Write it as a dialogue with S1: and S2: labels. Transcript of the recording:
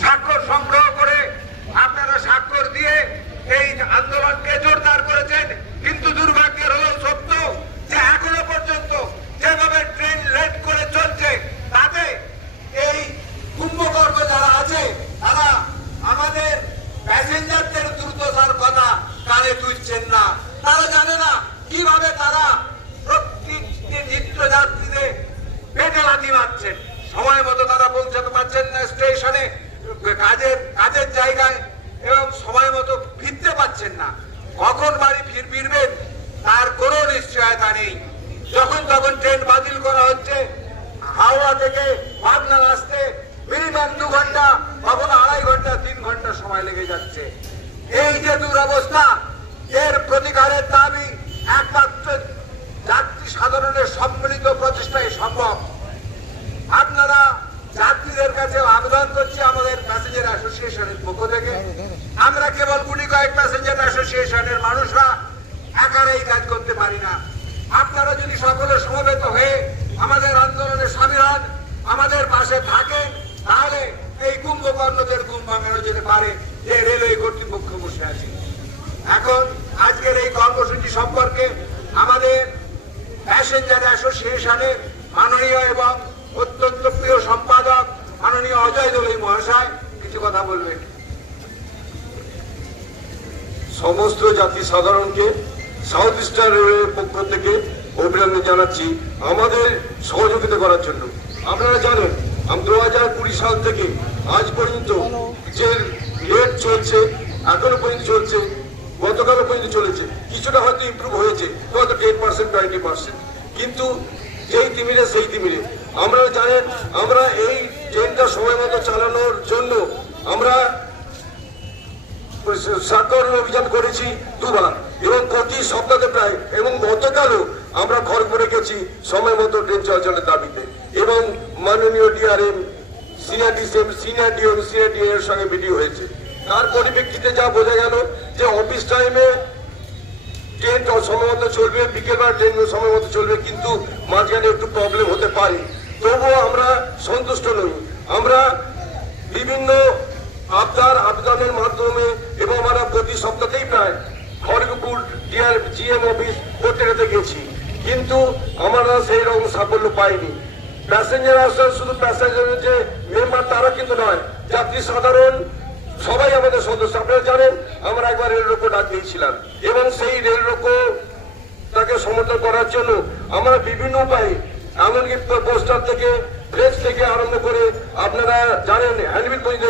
S1: স্বাক্ষর সংগ্রহ করে আপনারা স্বাক্ষর দিয়ে এই আন্দোলনকে জোরদার করেছেন। কিন্তু দুর্ভাগ্যের হলেও সত্য যে এখনও পর্যন্ত যেভাবে ট্রেন লেট করে চলছে, তাতে এই কুম্ভকর্ম যারা আছে, তারা আমাদের প্যাসেঞ্জারদের দুর্দশার কথা কানে তুলছেন না। তারা জানে না কীভাবে তারা প্রত্যেকটি নিত্য যাত্রীদের পেটে লাথি মারছেন। সময় মতো তারা পৌঁছাতে পারছেন না স্টেশনে কাজের কাজের জায়গায় এবং সময় মতো ফিরতে পারছেন না। কখন বাড়ি ফির, ফিরবেন তার কোনো নিশ্চয়তা নেই। যখন তখন ট্রেন বাতিল করা হচ্ছে, হাওড়া থেকে পাবনা আসতে মিনিমাম দু ঘণ্টা, কখনো আড়াই ঘণ্টা, তিন ঘণ্টা সময় লেগে যাচ্ছে। এই যে দুরবস্থা, এর প্রতিকারের দাবি একমাত্র যাত্রী সাধারণের সম্মিলিত প্রচেষ্টায় সম্ভব আপনারা যাত্রীদের আবেদন করছি আমাদের প্যাসেঞ্জার অ্যাসোসিয়েশনের পক্ষ থেকে। আমরা কেবল গুটি কয়েক প্যাসেঞ্জার অ্যাসোসিয়েশনের মানুষরা একারা এই কাজ করতে পারি না। আপনারা যদি সকলে সমবেত হয়ে আমাদের আন্দোলনে সামিল হন, আমাদের পাশে থাকেন, তাহলে এই কুম্ভকর্ণদের ঘুম ভাঙানো যেতে পারে, যে রেলওয়ে কর্তৃপক্ষ বসে আছে। এখন আজকের এই কর্মসূচি সম্পর্কে আমাদের প্যাসেঞ্জার অ্যাসোসিয়েশনের মাননীয় এবং অত্যন্ত প্রিয় সম্পাদক মাননীয় অজয় দোলই মহাশয়, কিছু কথা বলবেন?
S2: সমস্ত জাতি সাধারণকে সাউথ ইস্টার্ন রেলওয়ের পক্ষ থেকে অভিনন্দন জানাচ্ছি আমাদের সহযোগিতা করার জন্য। আপনারা জানেন দু হাজার কুড়ি সাল থেকে আজ পর্যন্ত যে রেট চলছে, এখনও পর্যন্ত চলছে, গতকালও পর্যন্ত চলেছে। কিছুটা হয়তো ইমপ্রুভ হয়েছে, হয়তো টেন পার্সেন্ট টোয়েন্টি পার্সেন্ট কিন্তু যেই তিমিরে, সেই তিমিরে। আমরা জানেন, আমরা এই ট্রেনটা সময় মতো চালানোর জন্য আমরা স্বাক্ষর অভিযান করেছি দুবার, এবং প্রতি সপ্তাহে প্রায়, এবং গতকালও আমরা ঘর করে গেছি সময় মতো ট্রেন চলাচলের দাবিতে। এবং মাননীয় DRM senior DCM senior DM senior DM এর সঙ্গে ভিডিও হয়েছে। তার পরিপ্রেক্ষিতে যা বোঝা গেল যে অফিস টাইমে ট্রেন সময় মতো চলবে বিকেলবেলা ট্রেন সময় মতো চলবে, কিন্তু মাঝখানে একটু প্রবলেম হতে পারে। তবুও আমরা সন্তুষ্ট নই। আমরা বিভিন্ন আবদার আবেদনের মাধ্যমে এবং আমরা প্রতি সপ্তাহেই প্রায় খড়গপুর ডিআর জিএম অফিস প্রত্যেকটাতে গেছি। কিন্তু আমরা সেই রকম সাফল্য পাইনি। প্যাসেঞ্জার আসলে শুধু প্যাসেঞ্জারের যে মেম্বার তারা কিন্তু নয়, যাত্রী সাধারণ সবাই আমাদের সদস্য। আপনারা জানেন, আমরা একবার রেল রোকো ডাক দিয়েছিলাম এবং সেই রেল রোকো তাকে সমর্থন করার জন্য আমরা বিভিন্ন উপায়ে, এমনকি পোস্টার থেকে, ফ্লেক্স থেকে আরম্ভ করে আপনারা জানেন, হ্যান্ডবিল পর্যন্ত